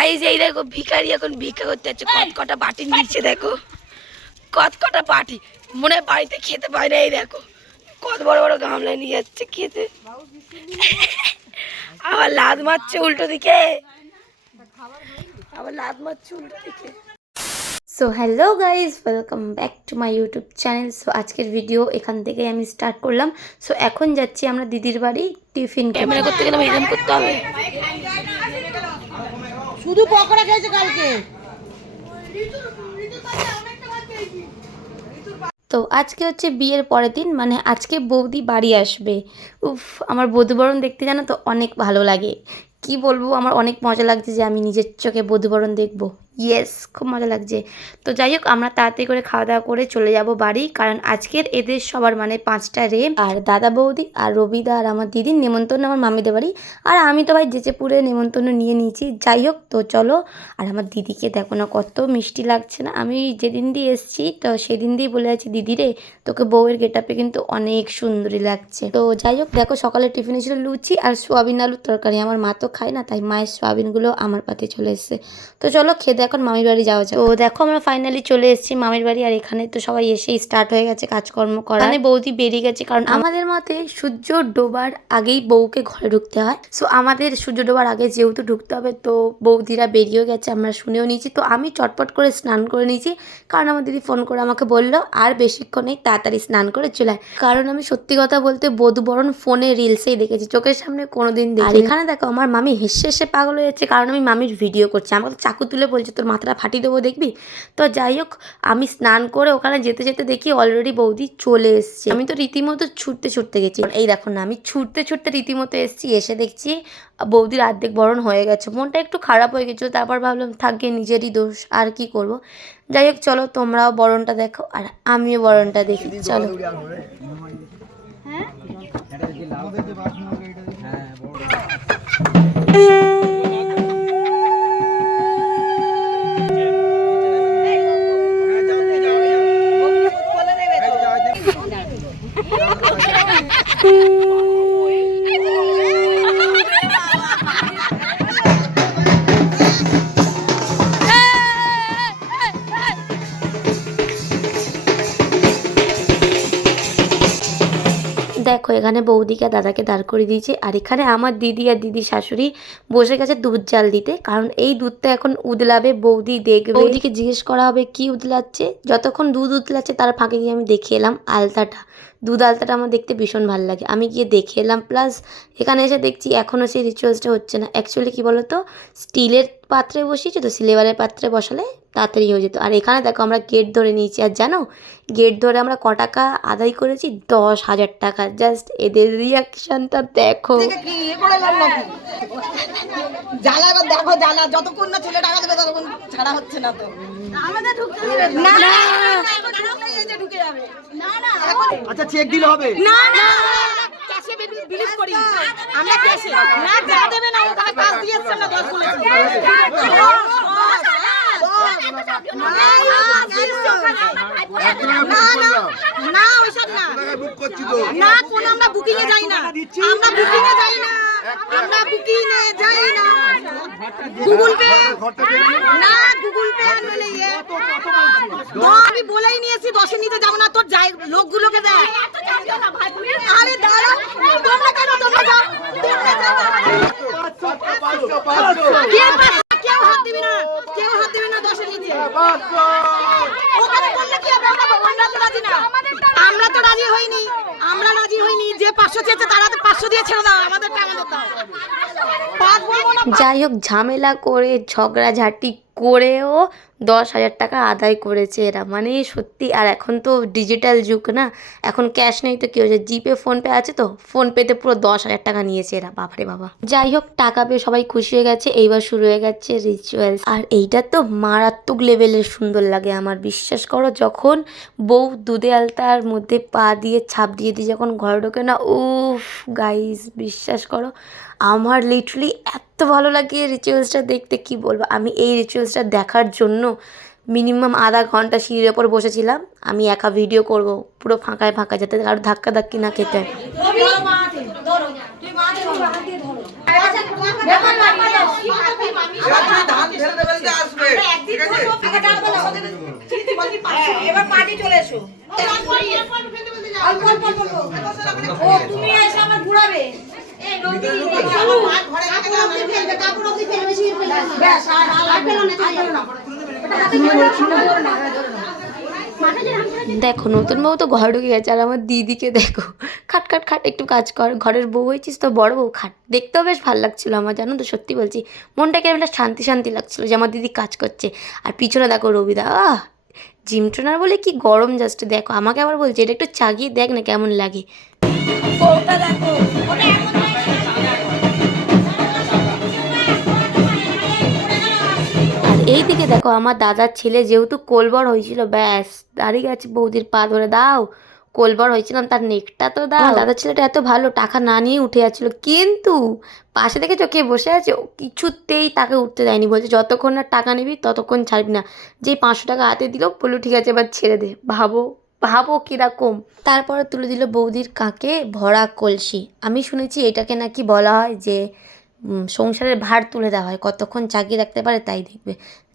Guys এই দেখো ভিখারি এখন ভিক্ষা করতে যাচ্ছে, কটা বাটি নিচ্ছে দেখো, কটা বাটি, মনে হয় বাড়িতে খেতে পায় না। এই দেখো কত বড় বড় গামলা নিয়ে যাচ্ছে খেতে। আবার লাদ মারছে উল্টো দিকে, আবার লাদ মারছে উল্টো দিকে। So hello guys, welcome back to my YouTube channel. So আজকের ভিডিও এখান থেকে আমি স্টার্ট করলাম। সো এখন যাচ্ছি আমরা দিদির বাড়ি টিফিন। ক্যামেরা করতে গেলে এরকম করতে হবে। শুধু পকোড়া খেয়েছে কালকে। তো আজকে হচ্ছে বিয়ের পরের দিন, মানে আজকে বৌদি বাড়ি আসবে। উফ, আমার বধূবরণ দেখতে জানো তো অনেক ভালো লাগে। কি বলবো, আমার অনেক মজা লাগছে যে আমি নিজের চোখে বধূবরণ দেখবো। ইয়েস, খুব মজা লাগছে। তো যাই হোক, আমরা তাড়াতাড়ি করে খাওয়া দাওয়া করে চলে যাব বাড়ি, কারণ আজকের এদের সবার মানে 5টা রে, আর দাদা বৌদি আর রবিদা আর আমার দিদির নেমন্তন্ন আমার মামিদের বাড়ি। আর আমি তো ভাই জেচেপুরে নেমন্তন্ন নিয়ে নিয়েছি। যাই হোক, তো চলো। আর আমার দিদিকে দেখো না কত মিষ্টি লাগছে না। আমি যেদিন দিয়ে এসেছি তো সেদিন দিয়ে বলে আছি, দিদি রে তোকে বউয়ের গেটআপে কিন্তু অনেক সুন্দরী লাগছে। তো যাই হোক, দেখো সকালে টিফিনে ছিল লুচি আর সোয়াবিন আলুর তরকারি। আমার মা তো খায় না, তাই মায়ের সোয়াবিনগুলো আমার পাতে চলে এসছে। তো চলো খেতে এখন মামির বাড়ি যাওয়া যায়। তো দেখো আমরা ফাইনালি চলে এসেছি মামির বাড়ি, আর এখানে তো সবাই এসেই স্টার্ট হয়ে গেছে কাজকর্ম করা। মানে বৌদি বেরিয়ে গেছে, কারণ আমাদের মতে সূর্য ডোবার আগেই বউকে ঘরে ঢুকতে হয়। সো আমাদের সূর্য ডোবার আগে যেহেতু ঢুকতে হবে, তো বৌদিরা বেরিয়েও গেছে, আমরা শুনেও নিয়েছি। তো আমি চটপট করে স্নান করে নিয়েছি, কারণ আমার দিদি ফোন করে আমাকে বললো আর বেশিক্ষণেই তাড়াতাড়ি স্নান করে চলে আয়। কারণ আমি সত্যি কথা বলতে বধূবরণ ফোনে রিলসেই দেখেছি, চোখের সামনে কোনোদিন দেখি। আর এখানে দেখো আমার মামি হেসে হেসে পাগল হয়েছে, কারণ আমি মামির ভিডিও করছি। আমাকে চাকু তুলে বলছে তোর মাথাটা ফাটিয়ে দেবো দেখবি। তো যাই হোক, আমি স্নান করে ওখানে যেতে যেতে দেখি অলরেডি বৌদি চলে এসছে। আমি তো রীতিমতো ছুটতে ছুটতে গেছি। এই দেখো না, আমি ছুটতে ছুটতে রীতিমতো এসছি, এসে দেখছি বৌদির অর্ধেক বরণ হয়ে গেছে। মনটা একটু খারাপ হয়ে গেছিলো, তারপর ভাবলাম থাকবে, নিজেরই দোষ, আর কি করব। যাই হোক চলো, তোমরাও বরণটা দেখো আর আমিও বরণটা দেখি, চলো। দেখো এখানে বৌদিকে দাদাকে দাঁড় করে দিয়েছে, আর এখানে আমার দিদি আর দিদি শাশুড়ি বসে গেছে দুধ জাল দিতে, কারণ এই দুধটা এখন উদলাবে, বৌদি দেখবে। বৌদিকে জিজ্ঞেস করা হবে কি উদলাচ্ছে। যতক্ষণ দুধ উদলাচ্ছে তার ফাঁকে গিয়ে আমি দেখে এলাম আলতাটা, দুধ আলতাটা আমার দেখতে ভীষণ ভালো লাগে, আমি গিয়ে দেখে এলাম। প্লাস এখানে এসে দেখছি এখনও সেই রিচুয়ালসটা হচ্ছে না। অ্যাকচুয়ালি কী বলো তো, স্টিলের পাত্রে বসিয়েছে তো, সিলভারের পাত্রে বসালে তাড়াতাড়ি হয়ে যেত। আর এখানে দেখো আমরা গেট ধরে নিয়েছি, আর জানো গেট ধরে আমরা ক টাকা আদায় করেছি? 10,000 টাকা। জাস্ট এদের রিয়াকশনটা দেখো। জ্বালা এবার দেখো, জ্বালা যতক্ষণ না ছেলে টাকা দেবে ততক্ষণ ছাড়া হচ্ছে না। তো আমাদের ঢুকতে দেবে না, ঢুকে যাবে না। না আচ্ছা, চেক দিলে হবে না। না ক্যাশে বিলিভ করি আমরা, ক্যাশে না যা দেবে না ওখানে কাজ দিয়েছে না 10 বলেছে। না ওইসব না, না কোন আমরা বুকিং এ যাই না, আমরা বুকিং এ যাই না, আমরা বুকিং এ যাই না। গুগল পে না, গুগল পে নলে ইয়ে আমি বলেই নিয়েছি 10 নিতে যাব না। তোর যাই লোকগুলোকে দেখ। আরে দাঁড়া, তোমরা কেন তোমরা যাও, তোমরা যাও। কেউ হাত দিবি না, কেউ হাত দিবি না 10 নিতে। ওখানে বললে কি হবে? আমরা তো রাজি না, আমরা তো রাজি হইনি, আমরা রাজি হইনি। যে 500 চেয়েছে তারা তো 500 দিয়ে ছেড়ে দাও, আমাদেরটা আমাদের দাও। যাই হোক, ঝামেলা করে ঝগড়াঝাটি করেও 10,000 টাকা আদায় করেছে এরা, মানে সত্যি। আর এখন তো ডিজিটাল যুগ না, এখন ক্যাশ নেই তো কি হয়েছে, জিপে ফোনপে আছে, তো ফোনপেতে পুরো 10,000 টাকা নিয়েছে এরা, বাপরে বাবা। যাই হোক, টাকা পেয়ে সবাই খুশি হয়ে গেছে। এইবার শুরু হয়ে গেছে রিচুয়ালস, আর এইটা তো মারাত্মক লেভেলের সুন্দর লাগে আমার, বিশ্বাস করো। যখন বউ দুধে আলতার মধ্যে পা দিয়ে ছাপ দিয়ে যখন ঘরে ঢোকে না, উফ গাইস, বিশ্বাস করো আমার লিটারালি এত ভালো লাগে রিচুয়ালসটা দেখতে, কি বলবো। আমি এই রিচুয়ালসটা দেখার জন্য মিনিমাম আধা ঘন্টা সিঁড়ির ওপর বসেছিলাম। আমি একা ভিডিও করব পুরো ফাঁকায় ফাঁকা, যাতে কারো ধাক্কা ধাক্কি না খেতে হয়। এবার পার্টি চলে এসো। তুমি এসে আমার ঘুরাবে। দেখো নতুন বউ তো ঘর ঢুকে গেছে, আর আমার দিদিকে দেখো খাট খাট খাট একটু কাজ কর, ঘরের বউ হয়েছিস তো বড় বউ খাট। দেখতেও বেশ ভালো লাগছিলো আমার, জানো তো সত্যি বলছি, মনটাকে একটা শান্তি শান্তি লাগছিলো যে আমার দিদি কাজ করছে। আর পিছনে দেখো রবিদা, জিম ট্রেনার বলে কি গরম, জাস্ট দেখো আমাকে আবার বলছে এটা একটু চাগিয়ে দেখ না কেমন লাগে। বউটা দেখো, আর এইদিকে দেখো আমার দাদার ছেলে যেহেতু কোলবর হয়েছিল, ব্যাস দাঁড়িয়ে গেছে বৌদির পা ধরে, দাও কোলবর হয়েছিলাম তার নেকটা তো দাও। দাদার ছেলেটা এত ভালো, টাকা না নিয়ে উঠে যাচ্ছিল, কিন্তু পাশে থেকে চোখে বসে আছে, ও কিছুতেই তাকে উঠতে দেয়নি, বলছে যতক্ষণ না টাকা নিবি ততক্ষণ ছাড়বি না। যেই 500 টাকা হাতে দিল, বললো ঠিক আছে এবার ছেড়ে দে। ভাবো ভাবো কীরকম। তারপরে তুলে দিল বৌদির কাকে ভরা কলসি। আমি শুনেছি এটাকে নাকি বলা হয় যে সংসারের ভার তুলে দেওয়া হয়, কতক্ষণ চাগিয়ে রাখতে পারে তাই দেখবে।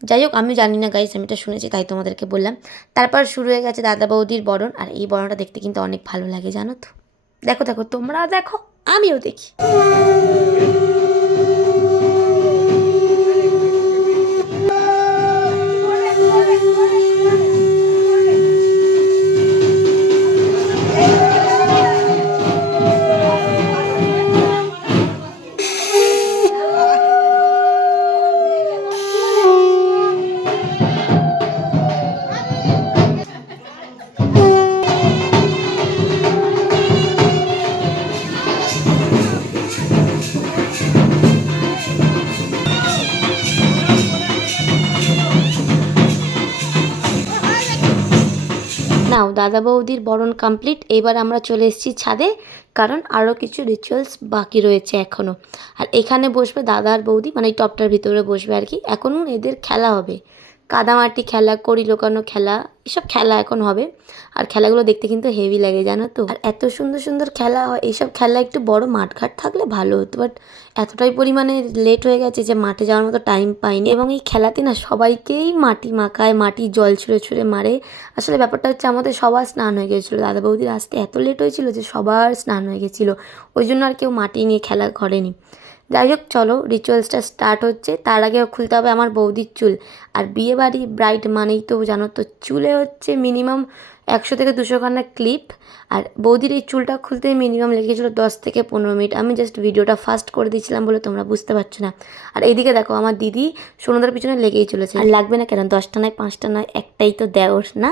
যাই হোক আমি জানি না গাইস, আমি এটা শুনেছি তাই তোমাদেরকে বললাম। তারপর শুরু হয়ে গেছে দাদা বৌদির বরণ, আর এই বরণটা দেখতে কিন্তু অনেক ভালো লাগে জানো তো। দেখো দেখো তোমরা দেখো, আমিও দেখি। নাও দাদা বৌদির বরণ কমপ্লিট। এবার আমরা চলে এসেছি ছাদে, কারণ আরও কিছু রিচুয়ালস বাকি রয়েছে এখনও। আর এখানে বসবে দাদা আর বৌদি, মানে এই টপটার ভিতরে বসবে আর কি। এখন এদের খেলা হবে, কাদামাটি খেলা, কড়ি লোকানো খেলা, এসব খেলা এখন হবে। আর খেলাগুলো দেখতে কিন্তু হেভি লাগে জানো তো। আর এত সুন্দর সুন্দর খেলা হয়, এইসব খেলা একটু বড় মাঠঘাট থাকলে ভালো হতো, বাট এতটাই পরিমাণে লেট হয়ে গেছে যে মাঠে যাওয়ার মতো টাইম পাইনি। এবং এই খেলাতে না সবাইকেই মাটি মাখায়, মাটি জল ছুঁড়ে ছুঁড়ে মারে। আসলে ব্যাপারটা হচ্ছে আমাদের সবার স্নান হয়ে গেছিলো, দাদা বৌদির আসতে এত লেট হয়েছিল যে সবার স্নান হয়ে গেছিলো, ওই জন্য আর কেউ মাটি নিয়ে খেলা করেনি। যাই হোক চলো রিচুয়ালসটা স্টার্ট হচ্ছে। তার আগে খুলতে হবে আমার বৌদির চুল। আর বিয়েবাড়ি ব্রাইড মানেই তো জানো তো, চুলে হচ্ছে মিনিমাম 100 থেকে 200 খানা ক্লিপ। আর বৌদির এই চুলটা খুলতে মিনিমাম লেগেছিলো 10 থেকে 15 মিনিট। আমি জাস্ট ভিডিওটা ফাস্ট করে দিয়েছিলাম বলে তোমরা বুঝতে পারছো না। আর এইদিকে দেখো আমার দিদি সোনাদার পিছনে লেগেই চলেছে। আর লাগবে না কেন, 10টা নয় 5টা নয়, একটাই তো দেওর না।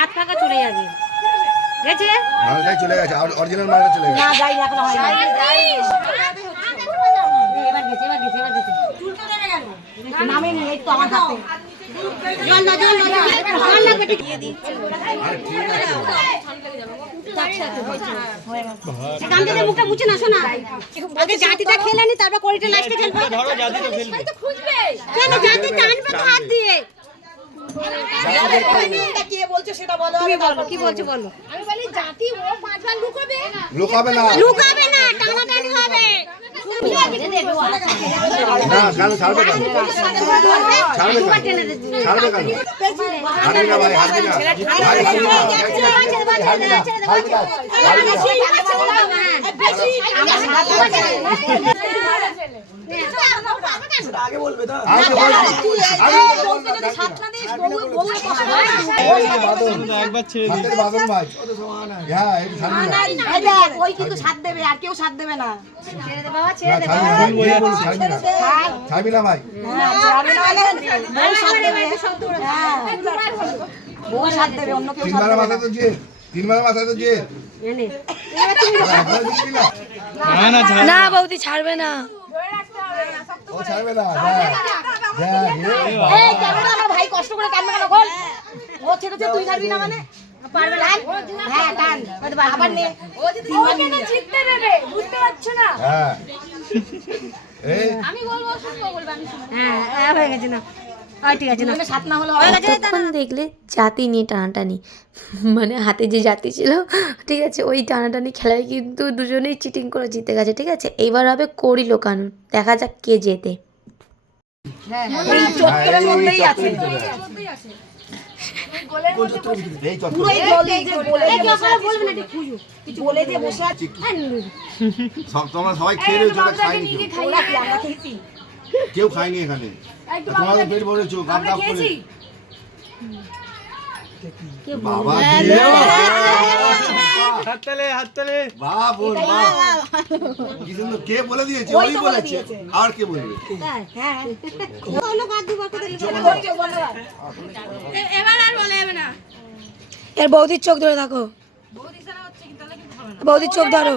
হাত ফাঁকা চলে যাবে, গেছে মালটাই চলে গেছে, অরিজিনাল মালটা চলে গেছে। না যাই এখন হয় না, এবার গেছে এবার গেছে এবার গেছে, চুল তো নেমে গেল, নামে নি এই তো আমার হাতে। জল না জল না জল না পেটে দিয়ে দিচ্ছে। আরে ঠিক আছে, গামছাটা মুখটা মুছে না, শোনা আগে জাতিটা খেলে নি, তারপর কড়িটা লাস্টে খেলবো। ধরো জাতি তো ফেলবে, তো খুঁজবে কেন, জাতি টানবে তো হাত দিয়ে। কে বলছো সেটা বলো, তুমি বলো কি বলছো বলো। আমি বলি জাতি ও 5 বার লুকাবে, লুকাবে না, লুকাবে না, টানাটানি হবে। না কেন ছাড়বে, কেন ছাড়বে, ছাড়বে কেন, হারবি না ভাই, হারবি না ভাই, হারবি না, হারবি না, আগে বলবে তো, আগে বলবে তো, সাতটা দিস বউ একবার ছেড়ে দিই, হাতের বাঁধন ভাই, হ্যাঁ এই ছাড়বি না, এই দেখ ওই কিন্তু সাথ দেবে, আর কেউ সাথ দেবে না। ছেড়ে দে বাবা, ছেড়ে দে বাবা, ছাড়বি না ভাই, বউ সাথ দেবে, বউ সাথ দেবে, অন্য কেউ সাথ দেবে। মাথায় তো জেল, 3 মাসের মাথায় তো জেল। না বৌদি ছাড়বে না, ও ছাড়বে না, এই ক্যামেরা আমার ভাই কষ্ট করে টানবে কেন বল, ও ছেড়েছে তুই ছাড়বি না মানে পারবে না, হ্যাঁ টান আবার নে, ও যদি ওখানে জিততে দেবে বুঝতে পারছো না, হ্যাঁ এই আমি বলবো শুনবো বলবে, আমি শুনবো, হ্যাঁ হয়ে গেছে না ঠিক আছে না সাত না হলো হয়ে গেছে তখন দেখলে জাতি নিয়ে টানাটানি, মানে হাতে যে জাতি ছিল, ঠিক আছে, ওই টানাটানি খেলায় কিন্তু দুজনেই চিটিং করে জিতে গেছে। ঠিক আছে, এইবার হবে কড়ি লোকানো, দেখা যাক কে জেতে। এই চত্বরের মধ্যেই আছে এই চত্বর পুরো এই জলে যে বলে যে বসে বলবে না ঠিক খুঁজু কিছু বলে যে বসে আছে তোমরা সবাই খেয়ে রয়েছো, ওরা খায়নি কেউ। ওরা কি আমরা খেয়েছি কেউ খায়নি এখানে, তোমাদের পেট ভরেছো, কাপ কাপ করে। বাবা হাততালে বাহ বল বাহ, কি সুন্দর। কে বলে দিয়েছে? ওই বলেছে, আর কে বলবে? হ্যাঁ হলো কাজ দুবার করে এবার আর বলে যাবে না। এর বৌদির চোখ ধরে থাকো, বৌদির চোখ ধরো।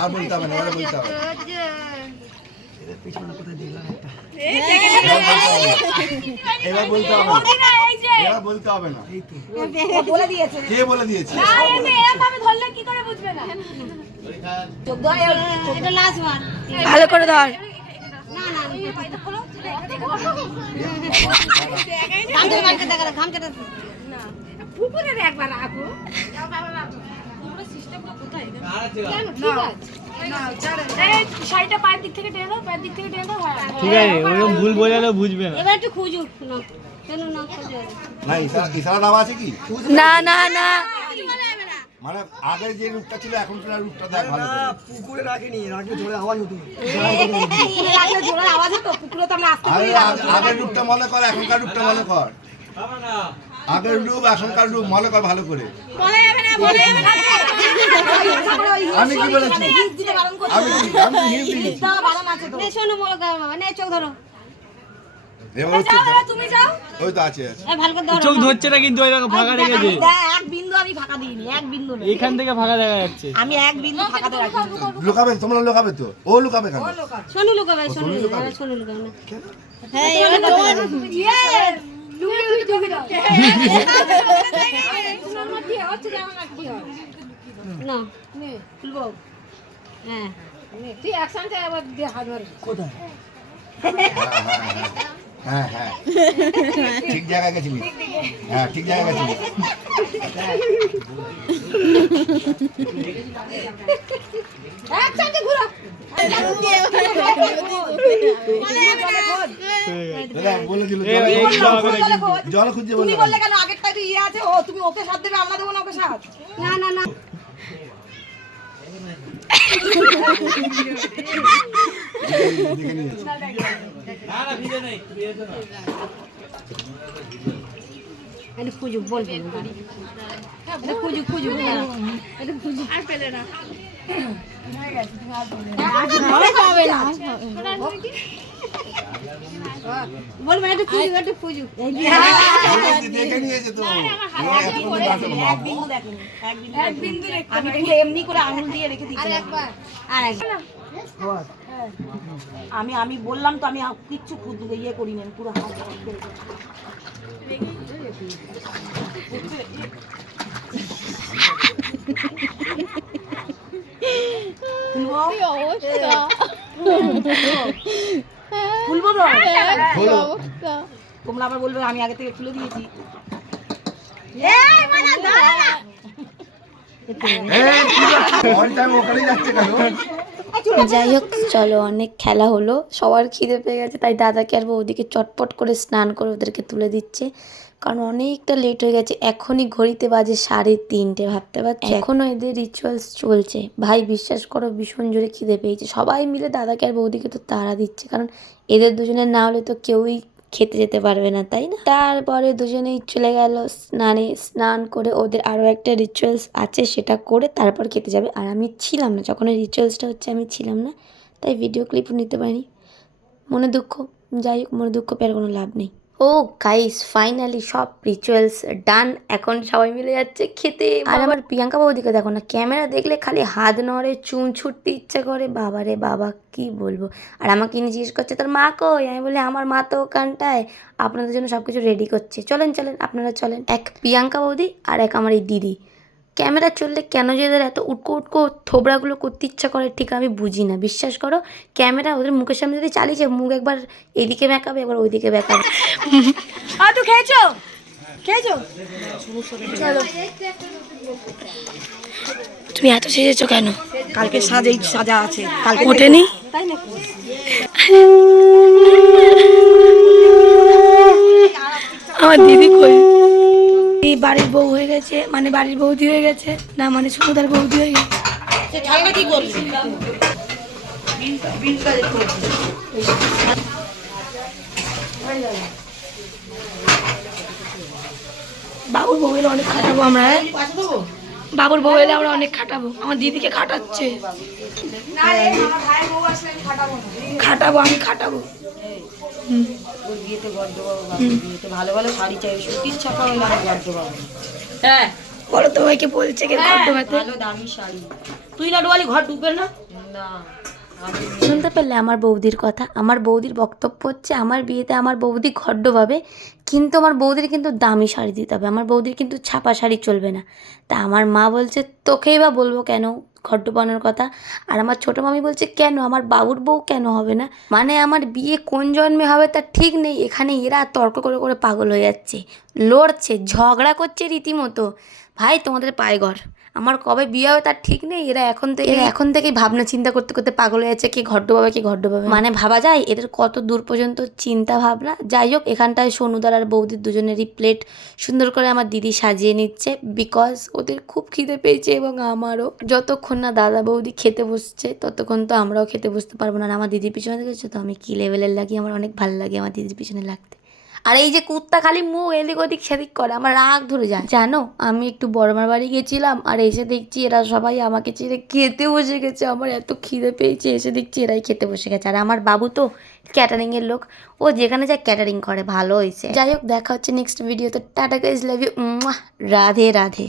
আর বলতে হবে না, ওরা বলতে হবে। এবার বলতে হবে না, এবার বলতে হবে না। বলে দিয়েছে কে বলে দিয়েছে? এটা লাস্ট বার ভালো করে ধর। ঘামতে ঘামতে দেখা ঘামতে ঠিক আছে, ওরকম ভুল বোঝালে বুঝবে না। এবার একটু খুঁজু না কেন না খুঁজু না, ইশারা দেওয়া আছে কি? না না না, মানে আগের যে রূপটা ছিল এখনকার রূপটা দেখ ভালো করে। পুকুরে রাখিনি, রাখলে জোরে আওয়াজ হতো। রাখলে জোরে আওয়াজ হতো পুকুরে তো আমরা আসতে আরে আগের রূপটা মনে কর, এখনকার রূপটা মনে কর। আগের রূপ এখনকার রূপ মনে কর ভালো করে। আমি কি বলেছি? আমি হিন্দি দিয়েছি। শোনো বলো বাবা নে চোখ ধরো এবার হচ্ছে তুমি যাও, ওই তো আছে আছে। ভালো করে ধরো চোখ ধরছে না কিন্তু ওই দেখো ফাঁকা রেখেছে, এক বিন্দু আমি ফাঁকা দিইনি এক বিন্দু না এইখান থেকে ফাঁকা দেখা যাচ্ছে। আমি এক বিন্দু ফাঁকাতে রাখি লুকাবে তোমরা, লুকাবে তো, ও লুকাবে কেন? শোনো লুকাবে শোনো লুকাবে। শোনো লুকাবে না হ্যাঁ এবার ইয়ে না খুলবো হ্যাঁ তুই একসাথে আবার দিয়ে হাত ধরে কোথায়? হ্যাঁ হ্যাঁ, ঠিক জায়গায় গেছিলি। হ্যাঁ ঠিক জায়গায় গেছিলি। একসাথে ঘুরো দাদা বলে দিল জল খুঁজছে তুমি বলে। বললে কেন আগেরটা তো ইয়ে আছে ও তুমি ওকে সাথ দেবে আমরা দেবো না ওকে সাথ না না না দেখে নিয়েছি। এটা খুঁজু বলবো এটা খুঁজু খুঁজু এটা খুঁজু আর পেলে না বলবে এটা খুঁজু এটা খুঁজু দেখে নিয়েছে তো। এক বিন্দু আমি পুরো এমনি করে আঙুল দিয়ে রেখে দিচ্ছি আর একবার আমি বললাম তো আমি কিচ্ছু ইয়ে করি না পুরো হাত খুলবো তো তোমরা আবার বলবে আমি আগে থেকে খুলে দিয়েছি যাই হোক, চলো অনেক খেলা হলো, সবার খিদে পেয়ে গেছে, তাই দাদাকে আর বৌদিকে চটপট করে স্নান করে ওদেরকে তুলে দিচ্ছে, কারণ অনেকটা লেট হয়ে গেছে। এখনই ঘড়িতে বাজে 3:30, ভাবতে পারছি এখনও এদের রিচুয়ালস চলছে। ভাই বিশ্বাস করো ভীষণ জোরে খিদে পেয়েছে, সবাই মিলে দাদাকে আর বৌদিকে তো তাড়া দিচ্ছে, কারণ এদের দুজনের না হলে তো কেউই খেতে যেতে পারবে না, তাই না? তারপরে দুজনেই চলে গেল স্নান করে, ওদের আরও একটা রিচুয়ালস আছে সেটা করে তারপর খেতে যাবে। আর আমি ছিলাম না যখন এই রিচুয়ালসটা হচ্ছে, আমি ছিলাম না, তাই ভিডিও ক্লিপও নিতে পারিনি, মনে দুঃখ। যাই হোক, মনে দুঃখ পেয়ে কোনো লাভ নেই। ও গাইস, ফাইনালি সব রিচুয়ালস ডান, এখন সবাই মিলে যাচ্ছে খেতে। আর আমার প্রিয়াঙ্কা বৌদিকে দেখো না, ক্যামেরা দেখলে খালি হাত নড়ে, চুন ছুটতে ইচ্ছা করে, বাবা রে বাবা কি বলবো। আর আমাকে নিয়ে জিজ্ঞেস করছে তোর মা কই, আমি বলি আমার মা তো ওখানটায় আপনাদের জন্য সব কিছু রেডি করছে, চলেন চলেন আপনারা চলেন। এক প্রিয়াঙ্কা বৌদি আর এক আমার এই দিদি, ক্যামেরা চললে কেন যে এদের এত উটকো উটকো থোবড়াগুলো করতে ইচ্ছা করে ঠিক আমি বুঝি না। বিশ্বাস করো, ক্যামেরা ওদের মুখের সামনে যদি চালিয়েছে, মুখ একবার এইদিকে ব্যাকাবে একবার ওইদিকে ব্যাকাবে। তুই খেয়েছো খেয়েছো? চলো। তুমি এত সেজেছো কেন? কালকে সাজা আছে, কালকে ওঠেনি? তাই না? আমার দিদি কই? এই বাড়ির বউ হয়ে গেছে, মানে বাড়ির বৌদি হয়ে গেছে না, মানে সুন্দর বৌদি হয়ে গেছে। ঠান্ডা কি করবি? বাবুর বউ এলে অনেক খাটাবো আমরা, হ্যাঁ? বাবুর বউ এলে আমরা অনেক খাটাবো। আমার দিদিকে খাটাচ্ছে। খাটাবো, আমি খাটাবো। ভালো ভালো শাড়ি চাই, সুতির ছাপা হলে আমি গর্দ পাবো। হ্যাঁ বলো তো ভাইকে বলছে কে ঘর ঢোকাতে? ভালো দামি শাড়ি। তুই না ডোয়ালি ঘর ঢুকবে না? না। শুনতে পেলে আমার বৌদির কথা? আমার বৌদির বক্তব্য হচ্ছে আমার বিয়েতে আমার বৌদি ঘর ডোবাবে, কিন্তু আমার বৌদির কিন্তু দামি শাড়ি দিতে হবে, আমার বৌদির কিন্তু ছাপা শাড়ি চলবে না। তা আমার মা বলছে তোকেই বা বলবো কেন ঘর ডোবানোর কথা? আর আমার ছোটো মামি বলছে কেন আমার বাবুর বউ কেন হবে না? মানে আমার বিয়ে কোন জন্মে হবে তার ঠিক নেই। এখানে এরা তর্ক করে করে পাগল হয়ে যাচ্ছে, লড়ছে, ঝগড়া করছে রীতিমতো। ভাই তোমাদের পায়ে ঘর, আমার কবে বিয়ে হবে তার ঠিক নেই। এরা এখন থেকেই ভাবনা চিন্তা করতে করতে পাগল হয়ে যাচ্ছে, কে ঘর ডোবাবে কে ঘর ডোবাবে। মানে ভাবা যায় এদের কত দূর পর্যন্ত চিন্তা ভাবনা। যাই হোক, এখানটায় সোনুদার আর বৌদির দুজনেরই প্লেট সুন্দর করে আমার দিদি সাজিয়ে নিচ্ছে, বিকজ ওদের খুব খিদে পেয়েছে এবং আমারও। যতক্ষণ না দাদা বৌদি খেতে বসছে ততক্ষণ তো আমরাও খেতে বসতে পারবো না। আর আমার দিদির পিছনে দেখেছো তো আমি কি লেভেলের লাগি, আমার অনেক ভালো লাগে আমার দিদির পিছনে লাগতে। আর এই যে কুত্তা খালি মুখ এদিক ওদিক সেদিক করে, আমার রাগ ধরে যায়। জানো, আমি একটু বড়মার বাড়ি গেছিলাম আর এসে দেখছি এরা সবাই আমাকে ছেড়ে খেতে বসে গেছে। আমার এত খিদে পেয়েছে, এসে দেখছি এরাই খেতে বসে গেছে। আর আমার বাবু তো ক্যাটারিংয়ের লোক, ও যেখানে যায় ক্যাটারিং করে, ভালো হয়েছে। যাই হোক, দেখা হচ্ছে নেক্সট ভিডিওতে। Tata guys, love you, Radhe Radhe.